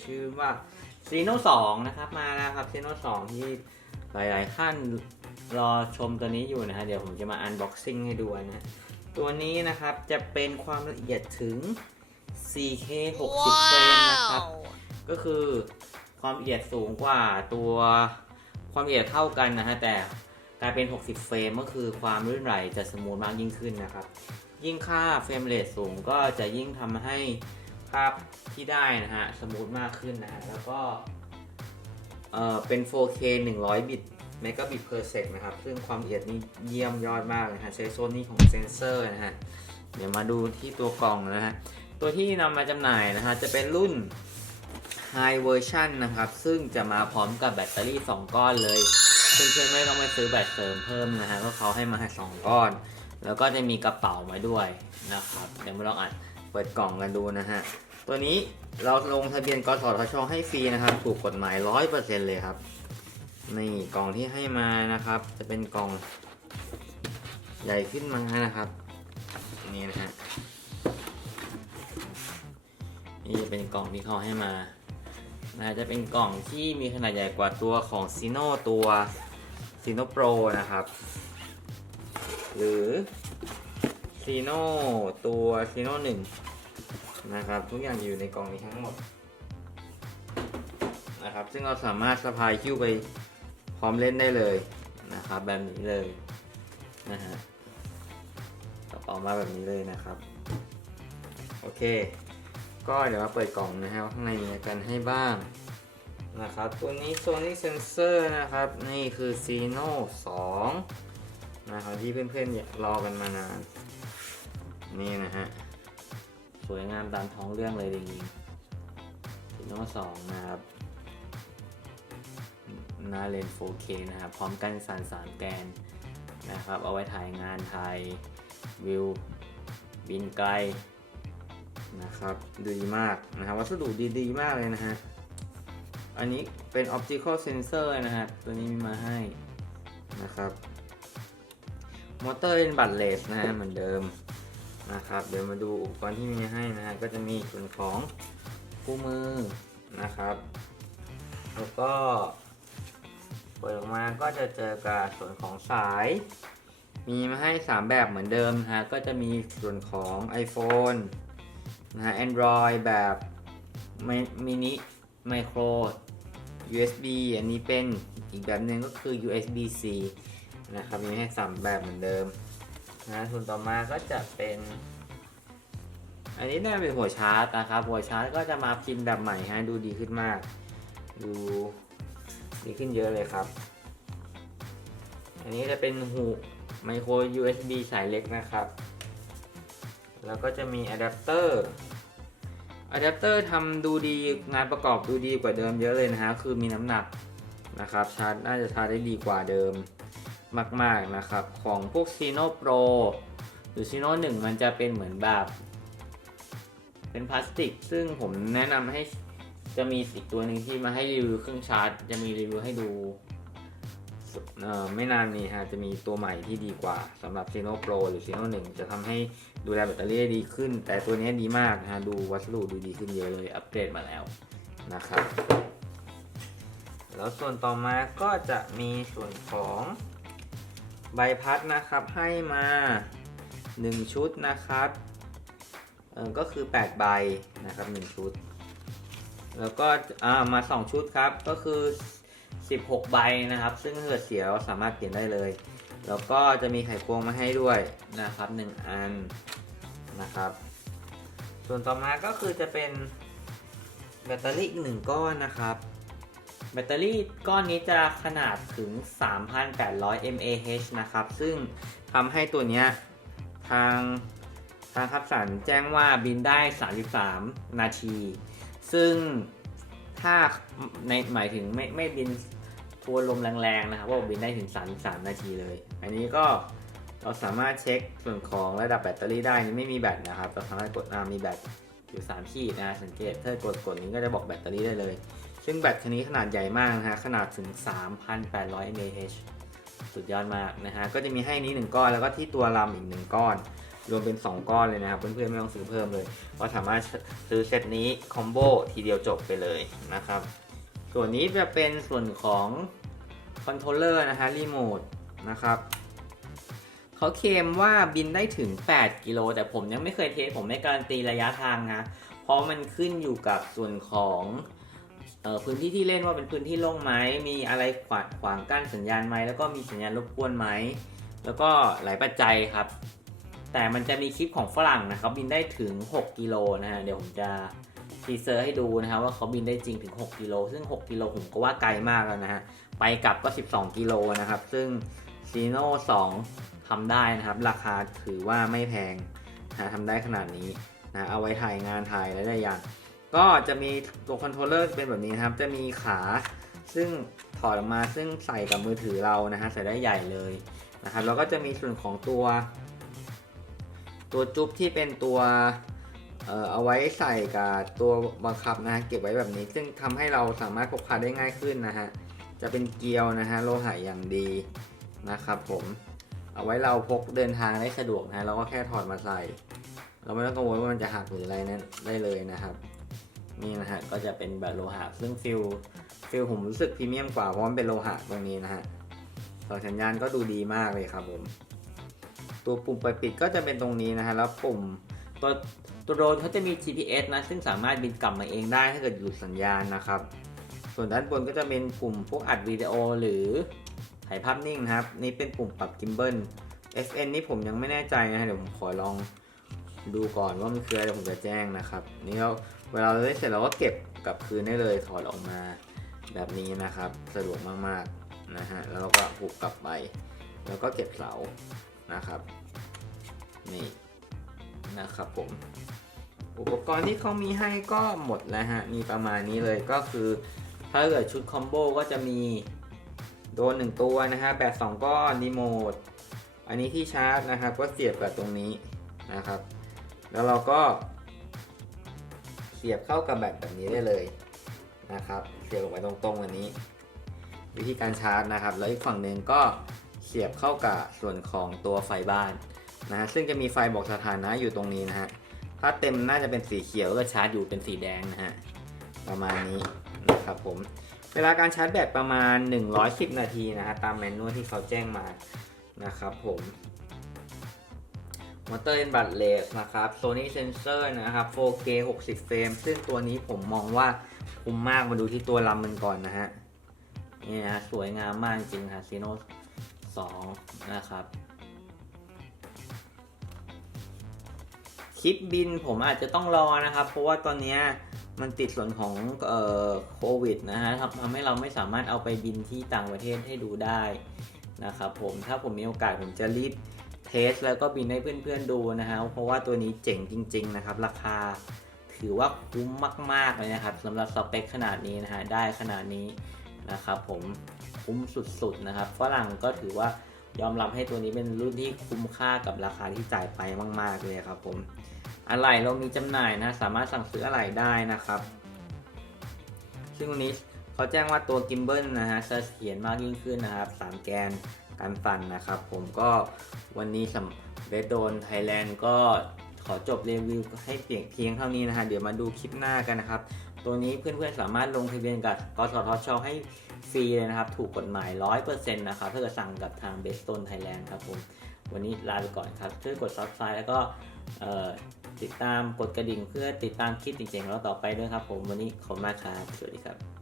จะชื่อว่าซีโน2นะครับมาแล้วครับซีโน2ที่หลายๆท่านรอชมตัวนี้อยู่นะฮะเดี๋ยวผมจะมาอันบ็อกซิ่งให้ดูนะฮะตัวนี้นะครับจะเป็นความละเอียดถึง 4K 60 เฟรมนะครับ ก็คือความละเอียดสูงกว่าตัวความละเอียดเท่ากันนะฮะแต่กลายเป็น 60 เฟรมก็คือความลื่นไหลจะสมูทมากยิ่งขึ้นนะครับ ยิ่งค่าเฟรมเรทสูงก็จะยิ่งทำให้ ภาพที่ได้นะฮะ สมูทมากขึ้นนะฮะ แล้วก็เอ่อเป็น 4K 100 บิตเมกะบิต per sec นะครับ ซึ่งความละเอียดนี่เยี่ยมยอดมากเลยฮะใช้โซนี่ของเซนเซอร์นะฮะ เดี๋ยวมาดูที่ตัวกล่องนะฮะ ตัวที่นำมาจำหน่ายนะฮะ จะเป็นรุ่น High Version นะครับ ซึ่งจะมาพร้อมกับแบตเตอรี่ 2 ก้อนเลย เพื่อนๆไม่ต้องไปซื้อแบตเสริมเพิ่มนะฮะเพราะเขาให้มาให้2ก้อน แล้วก็จะมีกระเป๋ามาด้วยนะครับ เดี๋ยวมาลองอ่าน เปิดกล่องกันดูนะฮะ ตัวนี้เราลงทะเบียนกสทชให้ฟรีนะครับ ถูกกฎหมาย100%เปอร์เซ็นเลยครับ นี่กล่องที่ให้มานะครับ จะเป็นกล่องใหญ่ขึ้นมานะครับ นี่นะฮะ นี่จะเป็นกล่องที่เขาให้มานะจะเป็นกล่องที่มีขนาดใหญ่กว่าตัวของซีโนตัวซีโนโปรนะครับ หรือ ซีโนตัวซีโนหนึ่งนะครับ ทุกอย่างอยู่ในกล่องนี้ทั้งหมดนะครับ ซึ่งเราสามารถสะพายคิ้วไปพร้อมเล่นได้เลยนะครับ แบบนี้เลยนะฮะกระเป๋ามาแบบนี้เลยนะครับ โอเค ก็เดี๋ยวมาเปิดกล่องนะฮะว่าข้างในมีอะไรกันให้บ้างนะครับ ตัวนี้ Sony Sensor นะครับ นี่คือ Xeno 2นะครับที่เพื่อนๆรอกันมานาน นี่นะฮะ สวยงามตามท้องเรื่องเลยจริงๆ Xeno 2นะครับหน้าเลน 4K นะครับ พร้อมกันสั่นสารแกนนะครับ เอาไว้ถ่ายงานถ่ายวิว บินไกลนะครับ ดีมากนะครับ วัสดุดีดีๆมากเลยนะฮะ อันนี้เป็น optical sensor นะฮะ ตัวนี้มีมาให้นะครับ มอเตอร์เป็นบัตรเลสนะฮะเหมือนเดิมนะครับเดี๋ยวมาดูอุปกรณ์ที่มีให้นะฮะก็จะมีส่วนของคู่มือนะครับ แล้วก็เปิดออกมาก็จะเจอกับส่วนของสาย มีมาให้ 3 แบบเหมือนเดิมนะฮะก็จะมีส่วนของ iPhone นะฮะ Android แบบมินิไมโคร USB อันนี้เป็นอีกแบบหนึ่งก็คือ USB C นะครับมีให้3แบบเหมือนเดิมนะส่วนต่อมาก็จะเป็น อันนี้น่าเป็นหัวชาร์จนะครับ หัวชาร์จก็จะมาพิมพ์แบบใหม่ฮะดูดีขึ้นมาก ดูดีขึ้นเยอะเลยครับ อันนี้จะเป็นหูไมโคร USB สายเล็กนะครับ แล้วก็จะมีอะแดปเตอร์อะแดปเตอร์ทำดูดีงานประกอบดูดีกว่าเดิมเยอะเลยนะฮะ คือมีน้ำหนักนะครับชาร์จน่าจะชาร์จได้ดีกว่าเดิม มาก ๆ นะครับ ของพวก Sino Pro หรือ Sino 1มันจะเป็นเหมือนแบบ เป็นพลาสติก ซึ่งผมแนะนำให้จะมีอีกตัวหนึ่งที่มาให้รีวิวเครื่องชาร์จ จะมีรีวิวให้ดูเอ่อไม่นานนี้ฮะจะมีตัวใหม่ที่ดีกว่าสำหรับ Sino Pro หรือ Sino 1จะทำให้ดูแลแบตเตอรี่ได้ดีขึ้น แต่ตัวนี้ดีมากนะฮะดูวัสดุดูดีขึ้นเยอะเลยอัปเกรดมาแล้วนะครับแล้วส่วนต่อมาก็จะมีส่วนของ ใบพัดนะครับให้มา 1 ชุดนะครับเออก็คือ 8 ใบนะครับ 1 ชุด แล้วก็อ่ามา 2 ชุดครับก็คือ 16 ใบนะครับ ซึ่งเกิดเสียเราสามารถเปลี่ยนได้เลย แล้วก็จะมีไขควงมาให้ด้วยนะครับ 1 อันนะครับ ส่วนต่อมาก็คือจะเป็นแบตเตอรี่อีกหนึ่งก้อนนะครับ แบตเตอรี่ก้อนนี้จะขนาดถึง 3,800 mAh นะครับ ซึ่งทำให้ตัวนี้ทางทางขับสันแจ้งว่าบินได้ 33 นาที ซึ่งถ้าในหมายถึงไม่ไม่บินทัวลมแรงๆนะครับว่าบินได้ถึง 33 นาทีเลย อันนี้ก็เราสามารถเช็คส่วนของระดับแบตเตอรี่ได้นี่ไม่มีแบตนะครับ เราสามารถกดมีแบตอยู่3ขีดนะสังเกตถ้ากดกดนี้ก็จะบอกแบตเตอรี่ได้เลย ซึ่งแบตคันนี้ขนาดใหญ่มากนะฮะ ขนาดถึง 3,800 mAh สุดยอดมากนะฮะ ก็จะมีให้นี้ 1 ก้อน แล้วก็ที่ตัวลำอีก 1 ก้อน รวมเป็น 2 ก้อนเลยนะครับ เพื่อนๆ ไม่ต้องซื้อเพิ่มเลย ก็สามารถซื้อเซตนี้คอมโบทีเดียวจบไปเลยนะครับ ส่วนนี้จะเป็นส่วนของคอนโทรลเลอร์นะฮะ รีโมทนะครับเขาเคลมว่าบินได้ถึง 8 กิโล แต่ผมยังไม่เคยเทสผมไม่การันตีระยะทางนะ เพราะมันขึ้นอยู่กับส่วนของ พื้นที่ที่เล่นว่าเป็นพื้นที่โล่งไหมมีอะไรขวางขวางกั้นสัญญาณไหมแล้วก็มีสัญญาณรบกวนไหมแล้วก็หลายปัจจัยครับ แต่มันจะมีคลิปของฝรั่งนะครับบินได้ถึง 6 กิโลนะฮะเดี๋ยวผมจะทีเซอร์ให้ดูนะครับว่าเขาบินได้จริงถึง 6 กิโลซึ่ง 6 กิโลผมก็ว่าไกลมากแล้วนะฮะไปกลับก็ 12 กิโลนะครับ ซึ่งซีโน่2ทำได้นะครับ ราคาถือว่าไม่แพงนะทำได้ขนาดนี้นะเอาไว้ถ่ายงานถ่ายอะไรได้อย่าง ก็จะมีตัวคอนโทรลเลอร์เป็นแบบนี้นะครับ จะมีขาซึ่งถอดออกมาซึ่งใส่กับมือถือเรานะฮะใส่ได้ใหญ่เลยนะครับแล้วก็จะมีส่วนของตัว ตัวจุ๊บที่เป็นตัวเอ่อเอาไว้ใส่กับตัวบังคับนะฮะเก็บไว้แบบนี้ ซึ่งทำให้เราสามารถพกพาได้ง่ายขึ้นนะฮะจะเป็นเกลียวนะฮะโลหะอย่างดีนะครับผมเอาไว้เราพกเดินทางได้สะดวกนะฮะเราก็แค่ถอดมาใส่ เราไม่ต้องกังวลว่ามันจะหักหรืออะไรนั้นได้เลยนะครับ นี่นะฮะก็จะเป็นแบบโลหะซึ่งฟิลฟิลผมรู้สึกพรีเมียมกว่าเพราะมันเป็นโลหะตรงนี้นะฮะต่อสัญญาณก็ดูดีมากเลยครับผมตัวปุ่มเปิดปิดก็จะเป็นตรงนี้นะฮะแล้วปุ่มตัวตัวโดรนเขาจะมี GPS นะซึ่งสามารถบินกลับมาเองได้ถ้าเกิดหยุดสัญญาณนะครับ ส่วนด้านบนก็จะเป็นปุ่มพวกอัดวิดีโอหรือถ่ายภาพนิ่งนะครับ นี่เป็นปุ่มปรับกิมเบิล FN นี่ผมยังไม่แน่ใจนะเดี๋ยวผมขอลอง ดูก่อนว่ามันคืออะไรผมจะแจ้งนะครับนี่เราเวลาเราได้เสร็จเราก็เก็บกลับคืนได้เลยถอดออกมาแบบนี้นะครับ สะดวกมากๆนะฮะแล้วเราก็ผูกกลับไป แล้วก็เก็บเสานะครับนี่นะครับผมอุปกรณ์ที่เขามีให้ก็หมดแล้วฮะ มีประมาณนี้เลยก็คือ ถ้าเกิดชุดคอมโบก็จะมีโดนหนึ่งตัวนะฮะแบบสองก้อนรีโมท อันนี้ที่ชาร์จนะครับ ก็เสียบกับตรงนี้นะครับ แล้วเราก็ เสียบเข้ากับแบตแบบนี้ได้เลยนะครับ เสียบลงไปตรงๆอันนี้ วิธีการชาร์จนะครับ แล้วอีกฝั่งหนึ่งก็เสียบเข้ากับส่วนของตัวไฟบ้านนะฮะซึ่งจะมีไฟบอกสถานะอยู่ตรงนี้นะฮะถ้าเต็มน่าจะเป็นสีเขียวก็ชาร์จอยู่เป็นสีแดงนะฮะประมาณนี้นะครับผมเวลาการชาร์จแบตประมาณ 110 นาทีนะฮะตามแมนนวลที่เขาแจ้งมานะครับผม มอเตอร์เป็นบัตเลสนะครับ Sony Sensor นะครับ 4K 60 เฟรม ซึ่งตัวนี้ผมมองว่าคุ้มมากมาดูที่ตัวลำมันก่อนนะฮะ นี่นะ สวยงามมากจริงค่ะซีโน2นะครับ คลิปบินผมอาจจะต้องรอนะครับ เพราะว่าตอนนี้มันติดส่วนของเอ่อโควิดนะฮะทำให้เราไม่สามารถเอาไปบินที่ต่างประเทศให้ดูได้นะครับผม ถ้าผมมีโอกาสผมจะรีบ เทสแล้วก็บินให้เพื่อนๆดูนะฮะเพราะว่าตัวนี้เจ๋งจริง ๆ นะครับ ราคาถือว่าคุ้มมาก ๆ เลยนะครับสำหรับสเปคขนาดนี้นะฮะได้ขนาดนี้นะครับผมคุ้มสุดๆนะครับฝรั่งก็ถือว่ายอมรับให้ตัวนี้เป็นรุ่นที่คุ้มค่ากับราคาที่จ่ายไปมาก ๆ เลยครับผมอะไหล่เรามีจำหน่ายนะสามารถสั่งซื้ออะไหล่ได้นะครับ ซึ่งวันนี้เขาแจ้งว่าตัวกิมเบิลนะฮะจะเสถียรมากยิ่งขึ้นนะครับ 3 แกน การฟันนะครับ ผมก็วันนี้สำเบสโดนไทยแลนด์ก็ขอจบรีวิวให้เพียงเพียงเท่านี้นะฮะเดี๋ยวมาดูคลิปหน้ากันนะครับ ตัวนี้เพื่อนๆสามารถลงทะเบียนกับกสทช ให้ฟรีเลยนะครับ ถูกกฎหมาย 100%นะครับถ้าเกิดสั่งกับทางเบสโดนไทยแลนด์ครับผมวันนี้ลาไปก่อนครับช่วยกด subscribe แล้วก็ติดตามกดกระดิ่งเพื่อติดตามคลิปจริงๆแล้วต่อไปด้วยครับผมวันนี้ขอบคุณมากครับ สวัสดีครับ